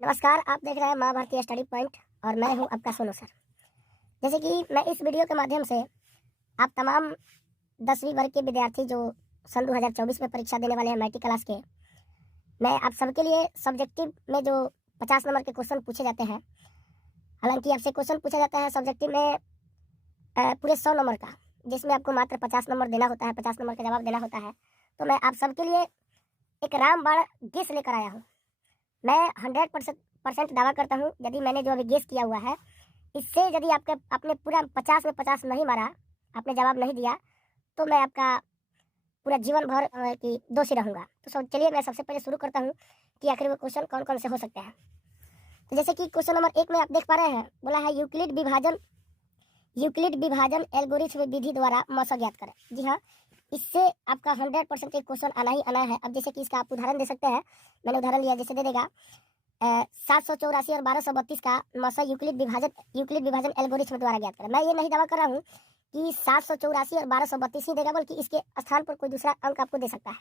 नमस्कार, आप देख रहे हैं माँ भारती स्टडी पॉइंट और मैं हूँ आपका सोनू सर। जैसे कि मैं इस वीडियो के माध्यम से आप तमाम 10वीं वर्ग के विद्यार्थी जो सन 2024 में परीक्षा देने वाले हैं मैट्रिक क्लास के, मैं आप सबके लिए सब्जेक्टिव में जो 50 नंबर के क्वेश्चन पूछे जाते हैं, हालांकि आपसे क्वेश्चन पूछा जाता है सब्जेक्टिव में पूरे 100 नंबर का, जिसमें आपको मात्र 50 नंबर देना होता है, 50 नंबर का जवाब देना होता है। तो मैं आप सबके लिए एक रामबाण गेस लेकर आया हूँ। मैं 100% दावा करता हूँ, यदि मैंने जो अभी गेस किया हुआ है, इससे यदि आपने पूरा 50 में 50 नहीं मारा, आपने जवाब नहीं दिया, तो मैं आपका पूरा जीवन भर की दोषी रहूँगा। तो चलिए मैं सबसे पहले शुरू करता हूँ कि आखिर वो क्वेश्चन कौन कौन से हो सकते हैं। तो जैसे कि क्वेश्चन नंबर 1 में आप देख पा रहे हैं, बोला है यूक्लिड विभाजन एल्गोरिथ्म विधि द्वारा मौसा ज्ञात करें। जी हाँ, इससे आपका 100% एक क्वेश्चन आना ही आना है। अब जैसे कि इसका आप उदाहरण दे सकते हैं, मैंने उदाहरण लिया, जैसे दे देगा 784 और 1232 का मौसा यूक्लिड विभाजन एल्गोरिथ्म द्वारा ज्ञात करें। मैं ये नहीं दावा कर रहा हूँ कि 784 और 1232 ही देगा, बल्कि इसके स्थान पर कोई दूसरा अंक आपको दे सकता है।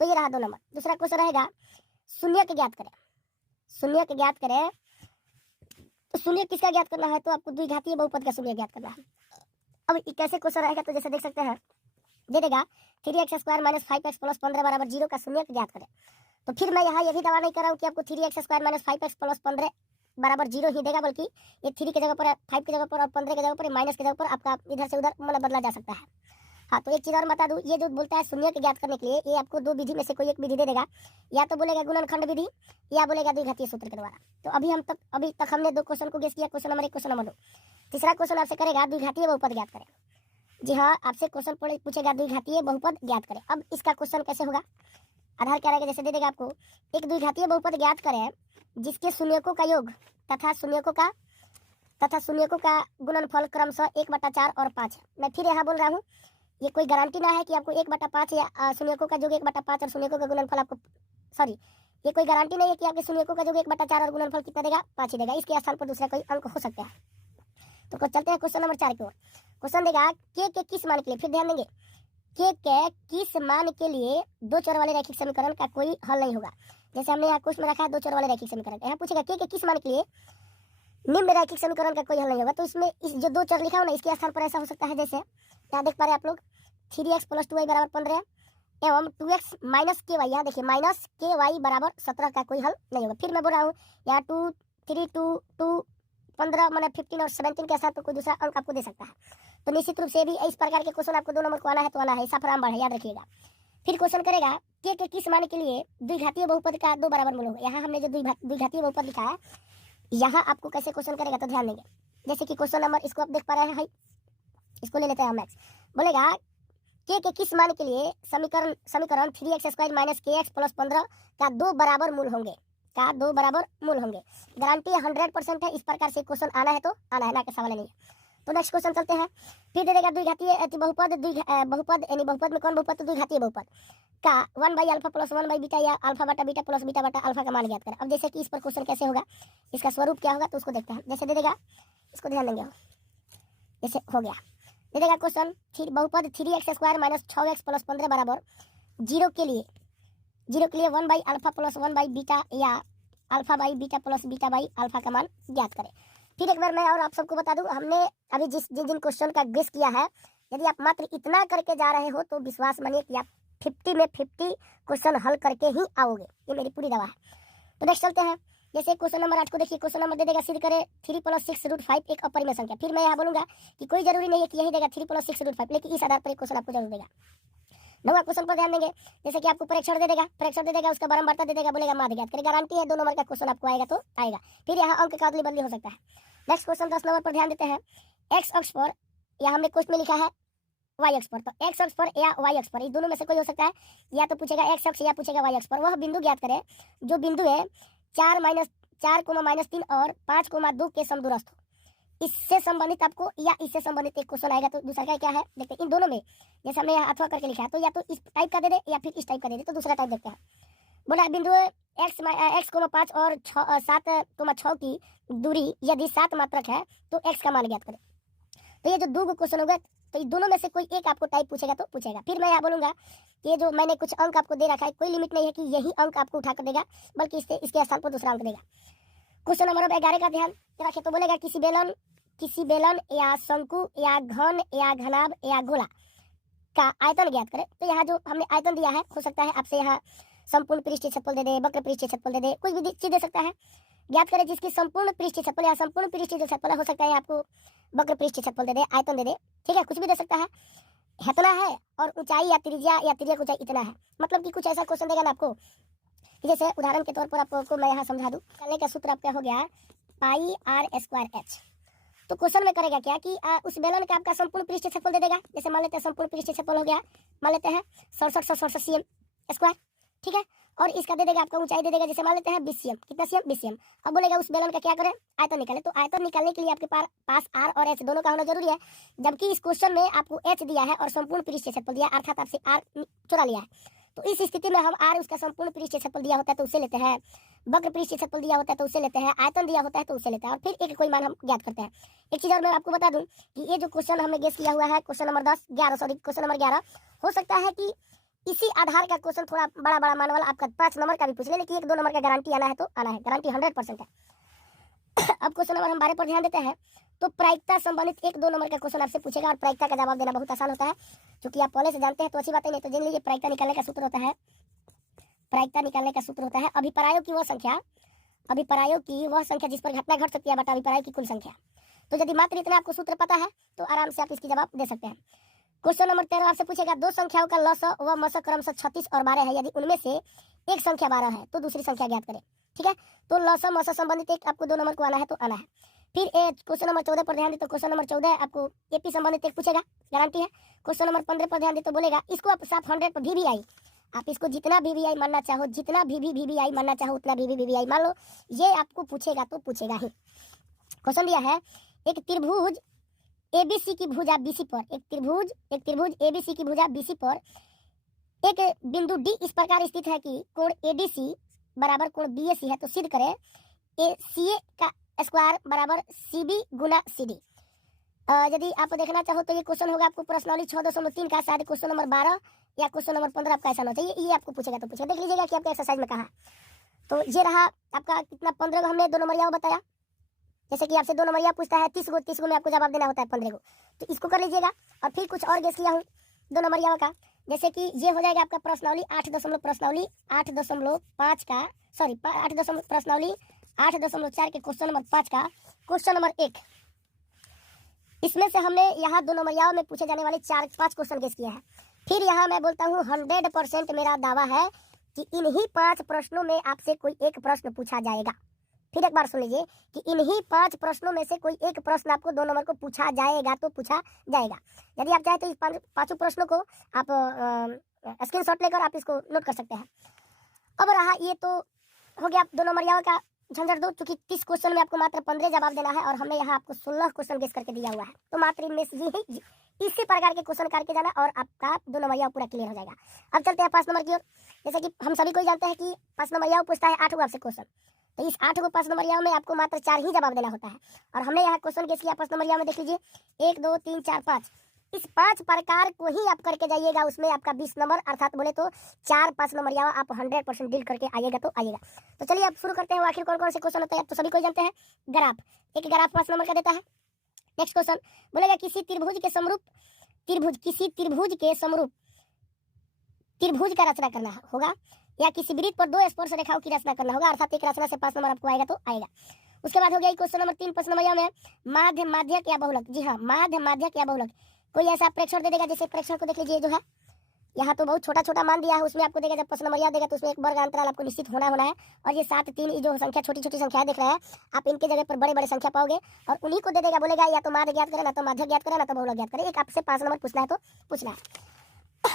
तो ये रहा 2 नंबर। दूसरा क्वेश्चन रहेगा शून्य के ज्ञात करें। शून्य के ज्ञात करें, तो शून्य किसका ज्ञात करना है? तो आपको द्विघातीय बहुपद का शून्य ज्ञात करना है। अब कैसे क्वेश्चन रहेगा, तो जैसे देख सकते हैं, दे देगा 3x² - 5x + 15 बराबर 0 का शून्य ज्ञात करें। तो फिर मैं यहाँ ये भी दावा नहीं कर रहा हूँ कि आपको 3x² - 5x + 15 बराबर 0 ही देगा, बल्कि ये 3 की जगह पर 5 की जगह पर और 15 की जगह पर माइनस की जगह पर आपका इधर से उधर मतलब बदला जा सकता है। हाँ, तो एक चीज़ और बता दूँ, ये जो बोलता है शून्य के ज्ञात करने के लिए, ये आपको 2 विधि में से कोई एक विधि दे देगा। या तो बोलेगा गुणनखंड विधि, या बोलेगा द्विघातीय सूत्र के द्वारा। तो अभी तक हमने 2 क्वेश्चन को गेस किया, क्वेश्चन नंबर 1, क्वेश्चन नंबर 2। तीसरा क्वेश्चन आपसे करेगा द्विघातीय बहुपद ज्ञात करें। जी हाँ, आपसे क्वेश्चन पूछेगा द्विघातीय बहुपद ज्ञात करें। अब इसका क्वेश्चन कैसे होगा? आधार क्या रहेगा? जैसे दे देगा आपको एक द्विघातीय बहुपद ज्ञात करें जिसके शून्यकों का योग तथा शून्यकों का गुणनफल क्रमशः 1/4 और 5 है। मैं फिर यहाँ बोल रहा हूँ, ये कोई गारंटी ना है कि आपको 1/5 या शून्यकों का योग 1/5 और शून्यकों का गुणनफल आपको ये कोई गारंटी नहीं है कि आपके शून्यकों का योग 1/4 और गुणनफल कितना देगा? 5 ही देगा। इसके स्थान पर दूसरा कोई अंक हो सकता है। तो चलते हैं क्वेश्चन नंबर 4 की ओर। क्वेश्चन देगा के किस मान के लिए, फिर ध्यान देंगे, के किस मान के लिए 2 चर वाले रैखिक समीकरण का कोई हल नहीं होगा। जैसे हमने यहाँ क्वेश्चन में रखा है 2 चर वाले रैखिक समीकरण, यहाँ पूछेगा के किस मान के लिए निम्न रैखिक समीकरण का कोई हल नहीं होगा। तो इसमें इस जो 2 चर लिखा हो ना, इसके स्थान पर ऐसा हो सकता है, जैसे यहाँ देख पा रहे हैं आप लोग 3x + 2y = 15 एवं 2x - ky, यहाँ देखिए -ky = 17 का कोई हल नहीं होगा। फिर मैं बोल रहा हूँ यहाँ 2, 3, 2, 15 मैंने 15 और 17 के साथ तो कोई दूसरा अंक आपको दे सकता है। तो निश्चित रूप से भी इस प्रकार के क्वेश्चन आपको 2 नंबर को आना है तो आना है, साफ रामबाण है, याद रखिएगा। फिर क्वेश्चन करेगा के किस मान के लिए द्विघातीय बहुपद का 2 बराबर मूल होगा। यहाँ हमने जो द्विघातीय बहुपद लिखा है, यहाँ आपको कैसे क्वेश्चन करेगा तो ध्यान देंगे। जैसे कि क्वेश्चन नंबर इसको आप देख पा रहे हैं, इसको ले लेते हैं हम मैक्स। बोलेगा के किस मान के लिए समीकरण 3x² - kx + 15 का 2 बराबर मूल होंगे, गारंटी 100% है। इस प्रकार से क्वेश्चन आना है तो आना है, ना के सवाल नहीं है। तो नेक्स्ट क्वेश्चन चलते हैं। फिर दे देगा द्विघातीय बहुपद यानी बहुपद में कौन बहुपद? तो द्विघातीय बहुपद का 1/α + 1/β या α बटा बीटा प्लस बीटा बटा अल्फा का मान ज्ञात करें। अब जैसे कि इस पर क्वेश्चन कैसे होगा, इसका स्वरूप क्या होगा, तो उसको देखते हैं। जैसे दे देगा, इसको ध्यान देंगे, जैसे हो गया, दे देगा क्वेश्चन बहुपद 3x² - 6x + 15 बराबर 0 के लिए 1/α + 1/β या α/β प्लस β/α का मान ज्ञात करें। फिर एक बार मैं और आप सबको बता दूं, हमने अभी जिन क्वेश्चन का गेस किया है, यदि आप मात्र इतना करके जा रहे हो तो विश्वास मानिए कि आप 50 में 50 क्वेश्चन हल करके ही आओगे, ये मेरी पूरी दवा है। तो नेक्स्ट चलते हैं। जैसे क्वेश्चन नंबर 8 को देखिए, क्वेश्चन नंबर दे देगा सिद्ध करें 3 + 6√5 एक अपरिमेय संख्या। फिर मैं यहाँ बोलूंगा कि कोई जरूरी नहीं है कि यही देगा 3 + 6√5, लेकिन इस आधार पर एक क्वेश्चन आपको जरूर देगा। 9वां क्वेश्चन पर ध्यान देंगे। जैसे कि आपको परीक्षण दे देगा, उसका बारंबारता दे देगा, बोलेगा माध्य ज्ञात करें। गारंटी है 2 नंबर का क्वेश्चन आपको आएगा तो आएगा। फिर यहाँ अंक का अदली बदली हो सकता है। नेक्स्ट क्वेश्चन 10 नंबर पर ध्यान देते हैं। एक्स अक्ष पर, यहाँ हमने क्वेश्चन में लिखा है वाई अक्ष पर, तो एक्स अक्ष पर या वाई अक्ष पर, इस दोनों में से कोई हो सकता है। या तो पूछेगा एक्स अक्ष या पूछेगा वाई अक्ष पर। वह बिंदु ज्ञात करें जो बिंदु है 4, -3 और 5, 2 के समदूरस्थ हो। इससे संबंधित आपको या इससे संबंधित एक क्वेश्चन आएगा। तो दूसरा का क्या है देखते हैं, इन दोनों में जैसे हमने यहाँ अथवा करके लिखा है, तो या तो इस टाइप का दे दे या फिर इस टाइप का दे दे। तो दूसरा टाइप देखते हैं। बोला बिंदु x, 5 और 7, 6 की दूरी यदि 7 मात्रक है तो x का मान ज्ञात करें। तो ये जो 2 क्वेश्चन हो गए, तो इन दोनों में से कोई एक आपको टाइप पूछेगा तो पूछेगा। फिर मैं यहाँ बोलूंगा कि ये जो मैंने कुछ अंक आपको दे रखा है, कोई लिमिट नहीं है कि यही अंक आपको उठा कर देगा, बल्कि इसके स्थान पर दूसरा अंक देगा। क्वेश्चन नंबर 11 का ध्यान रखिए। तो बोलेगा किसी बेलन या शंकु या घन या घनाभ या गोला का आयतन ज्ञात करें। तो यहाँ जो हमने आयतन दिया है, हो सकता है आपसे यहाँ संपूर्ण पृष्ठीय क्षेत्रफल दे दे, वक्र पृष्ठीय क्षेत्रफल दे दे, कोई भी चीज दे सकता है। ज्ञात करें जिसकी संपूर्ण पृष्ठीय क्षेत्रफल या संपूर्ण पृष्ठीय जो क्षेत्रफल हो सकता है आपको वक्र पृष्ठीय क्षेत्रफल दे दे, आयतन दे दे, ठीक है, कुछ भी दे सकता है। इतना है और ऊंचाई या त्रिज्या की ऊंचाई इतना है। मतलब कि कुछ ऐसा क्वेश्चन देगा ना आपको, जैसे उदाहरण के तौर पर आपको मैं यहाँ समझा दूं। निकालने का सूत्र आपका हो गया पाई आर स्क्वायर एच। तो क्वेश्चन में करेगा क्या कि उस बेलन का आपका संपूर्ण पृष्ठीय क्षेत्रफल दे देगा। जैसे मान लेते हैं संपूर्ण पृष्ठीय क्षेत्रफल हो गया, मान लेते हैं 67 cm स्क्वायर, ठीक है, और इसका दे देगा आपका ऊंचाई दे देगा, जैसे मान लेते हैं 20 cm। कितना cm? 20 cm। अब बोलेगा उस बेलन का क्या करें, आयतन निकाले। तो आयतन निकालने के लिए आपके पास आर और एच दोनों का होना जरूरी है। जबकि इस क्वेश्चन में आपको एच दिया है और संपूर्ण पृष्ठीय क्षेत्रफल दिया, अर्थात आपसे आर चुरा लिया है। तो इस स्थिति में हम आर उसका संपूर्ण पृष्ठीय क्षेत्रफल दिया होता है तो उसे लेते हैं, वक्र पृष्ठीय क्षेत्रफल दिया होता है तो उसे लेते हैं, आयतन दिया होता है तो उसे लेते हैं, और फिर एक कोई मान हम ज्ञात करते हैं। एक चीज और मैं आपको बता दूं कि ये जो क्वेश्चन हमने गेस किया हुआ है, क्वेश्चन नंबर 11, हो सकता है कि इसी आधार का क्वेश्चन थोड़ा बड़ा मान वाला आपका 5 नंबर का भी पूछ ले, लेकिन 1-2 नंबर का गारंटी आना है तो आना है, गारंटी 100% है। अब क्वेश्चन नंबर हम 12 पर ध्यान देते हैं। तो प्रायिकता संबंधित 1-2 नंबर का क्वेश्चन आपसे पूछेगा और प्रायिकता का जवाब देना बहुत आसान होता है, क्योंकि आप पहले से जानते हैं तो अच्छी बात है। नहीं तो जान लीजिए प्रायिकता निकालने का सूत्र होता है, अभिप्रायों की वह संख्या जिस पर घटना घट सकती है बटा अभिप्रायों की कुल संख्या। तो यदि मात्र इतना आपको सूत्र पता है तो आराम से आप इसकी जवाब दे सकते हैं। क्वेश्चन नंबर 13 आपसे पूछेगा दो संख्याओं का लस व मस क्रमशः 36 और 12 है। यदि उनमें से एक संख्या 12 है तो दूसरी संख्या ज्ञात करें, ठीक है। तो लस मस संबंधित एक आपको 2 नंबर को आना है तो आना है। फिर क्वेश्चन नंबर 14 पर ध्यान दे तो क्वेश्चन नंबर 14 आपको एपी संबंधित एक पूछेगा, गारंटी है। क्वेश्चन नंबर 15 पर ध्यान दे तो बोलेगा इसको आप साफ 100 पर VVI, आप इसको जितना VVI मानना चाहो, जितना VVI मानना चाहो उतना VVI मान लो, ये आपको पूछेगा तो पूछेगा ही। क्वेश्चन दिया है एक त्रिभुज ABC की भुजा BC पर, एक त्रिभुज ABC की भुजा BC पर एक बिंदु D इस प्रकार स्थित है कि कोण ADC बराबर कोण BAC है। तो सिद्ध करें CA का स्क्वायर बराबर CB गुना CD। यदि आप देखना चाहो तो ये क्वेश्चन होगा आपको प्रश्नावली 6.3 का, शायद क्वेश्चन नंबर 12 या क्वेश्चन नंबर 15 आपका ऐसा होना चाहिए। ये आपको पूछेगा तो पूछेगा, देख लीजिएगा कि आपका एक्सरसाइज में कहा। तो ये रहा आपका कितना 15 को हमने 2 नंबरिया बताया। जैसे कि आपसे 2 नंबरिया पूछता है 30 गो में आपको जवाब देना होता है 15 को, तो इसको कर लीजिएगा। और फिर कुछ और गेस किया हूँ 2 नंबरिया का, जैसे कि ये हो जाएगा आपका प्रश्नावली 8.5 का, सॉरी 8.4 के क्वेश्चन नंबर 5 का क्वेश्चन नंबर 1। इसमें से हमने यहाँ 2 नंबरियाओं में पूछे जाने वाले 4-5 क्वेश्चन गेस किए हैं। फिर यहाँ मैं बोलता हूँ 100% मेरा दावा है कि इन्हीं 5 प्रश्नों में आपसे कोई एक प्रश्न पूछा जाएगा। फिर एक बार सुन लीजिए कि इन्हीं 5 प्रश्नों में से कोई एक प्रश्न आपको 2 नंबर को पूछा जाएगा तो पूछा जाएगा। यदि आप चाहे तो इस 5 प्रश्नों को आप स्क्रीनशॉट लेकर आप इसको नोट कर सकते हैं। अब रहा ये तो हो गया 2 नंबरियाओं का झंझट दो, चूंकि 30 क्वेश्चन में आपको मात्र 15 जवाब देना है और हमने यहाँ आपको 16 क्वेश्चन गेस करके दिया हुआ है। तो मात्र इनमें से इसी प्रकार के क्वेश्चन करके जाना और आपका 2 नंबरिया पूरा क्लियर हो जाएगा। अब चलते हैं 5 नंबर की ओर। जैसे कि हम सभी को जानते हैं कि 5 नंबरिया पूछता है 8 आपसे क्वेश्चन, तो इस 8 5 नंबरिया में आपको मात्र 4 ही जवाब देना होता है। और हमने यहाँ क्वेश्चन गेस किया 5 नंबरिया में, देख लीजिए 1 2 3 4 5, इस 5 प्रकार को ही आप करके जाइएगा, उसमें आपका 20 नंबर, अर्थात बोले तो 4-5 नंबरिया आप 100% डील करके आइएगा तो आइएगा। तो चलिए अब शुरू करते हैं। आखिर कौन कौन से क्वेश्चन होते हैं तो सभी को जानते हैं। ग्राफ, एक ग्राफ 5 नंबर का देता है। नेक्स्ट क्वेश्चन बोलेगा किसी त्रिभुज के समरूप त्रिभुज का रचना करना होगा या किसी वृत्त पर 2 स्पर्श रेखाओं की रचना करना होगा, अर्थात एक रचना से 5 नंबर आपको आएगा तो आएगा। उसके बाद हो गया क्वेश्चन नंबर 3 5 नंबरिया में माध्य माध्यक या बहुलक। जी हाँ, माध्य माध्यक या बहुलक, कोई ऐसा प्रेक्षण दे देगा, जैसे प्रेक्षण को देख लीजिए जो है यहाँ तो बहुत छोटा मान दिया है, उसमें आपको देगा जब 5 नंबरिया देगा तो उसमें एक वर्ग अंतराल आपको निश्चित होना है। और ये 7 3 जो संख्या छोटी संख्या देख रहे हैं आप, इनके जगह पर बड़े संख्या पाओगे और उन्हीं को दे देगा। बोलेगा या तो माध्य ज्ञात करें, ना तो माध्यक ज्ञात करें, ना तो बहुलक ज्ञात करें। एक आपसे 5 नंबर पूछना है तो पूछना है।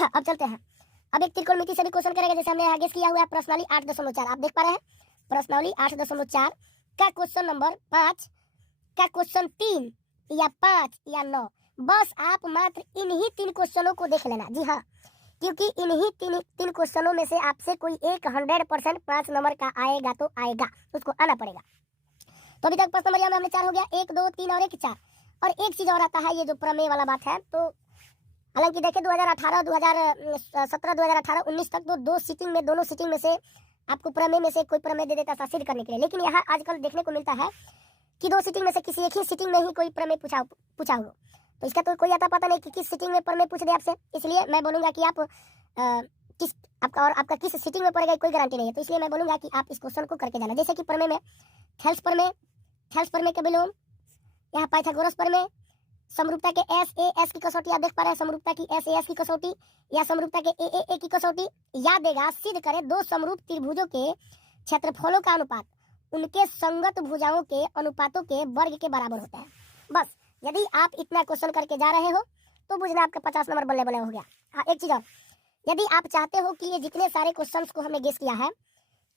अब चलते हैं, अब एक त्रिकोणमिति से भी क्वेश्चन करेगा, जैसे हमने आगे किया हुआ है प्रश्नावली 8.4 आप देख पा रहे हैं। प्रश्नावली 8.4 का क्वेश्चन नंबर 5 का क्वेश्चन 3 या 5 या 9, बस आप मात्र इन्हीं 3 क्वेश्चनों को देख लेना। जी हाँ, क्योंकि इन्हीं 3 क्वेश्चनों में से आपसे कोई एक 100% 5 नंबर का आएगा तो आएगा, उसको आना पड़ेगा। तो अभी तक 5 नंबरिया में हमने 4 हो गया, 1 2 3 और 1 4। और एक चीज और आता है, ये जो प्रमेय वाला बात है, तो हालांकि देखिए 2018 2017 2018 19 तक तो दोनों सीटिंग में से आपको प्रमेय में से कोई प्रमेय दे देता था सिद्ध करने के लिए, लेकिन यहाँ आजकल देखने को मिलता है कि 2 सीटिंग में से किसी एक ही सीटिंग में ही कोई प्रमेय पूछा हो। तो इसका तो कोई आता पता नहीं कि किस सीटिंग में प्रमेय पूछ दे आपसे। इसलिए मैं बोलूँगा कि आप आपका किस सीटिंग में पड़ेगा कोई गारंटी नहीं है। तो इसलिए मैं बोलूँगा कि आप इस क्वेश्चन को करके जाना। जैसे कि प्रमेय में थेल्स प्रमेय के विलोम, यहाँ पाइथागोरस प्रमेय, समरूपता के एस की कसौटी आप देख पा रहे हैं, समरूपता की एस की कसौटी या समरूपता के ए की कसौटी। याद देगा, सिद्ध करे 2 समरूप त्रिभुजों के क्षेत्रफलों का अनुपात उनके संगत भुजाओं के अनुपातों के वर्ग के बराबर होता है। बस यदि आप इतना क्वेश्चन करके जा रहे हो तो बुझना आपका 50 नंबर बल्ले बल्ले हो गया। हाँ, एक चीज और, यदि आप चाहते हो कि ये जितने सारे क्वेश्चंस को हमने गेस किया है,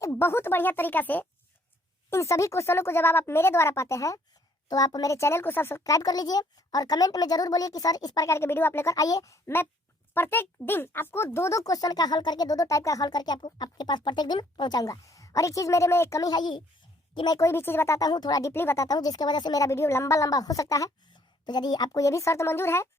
एक बहुत बढ़िया तरीका से इन सभी क्वेश्चनों को जवाब आप मेरे द्वारा पाते हैं, तो आप मेरे चैनल को सब्सक्राइब कर लीजिए और कमेंट में जरूर बोलिए कि सर इस प्रकार के वीडियो आप लेकर आइए। मैं प्रत्येक दिन आपको 2-2 क्वेश्चन का हल करके 2-2 टाइप का हल करके आपके पास प्रत्येक दिन पहुंचाऊंगा। और एक चीज़ मेरे में एक कमी है ये कि मैं कोई भी चीज़ बताता हूँ थोड़ा डीपली बताता हूँ, जिसकी वजह से मेरा वीडियो लंबा हो सकता है। तो यदि आपको ये भी शर्त मंजूर है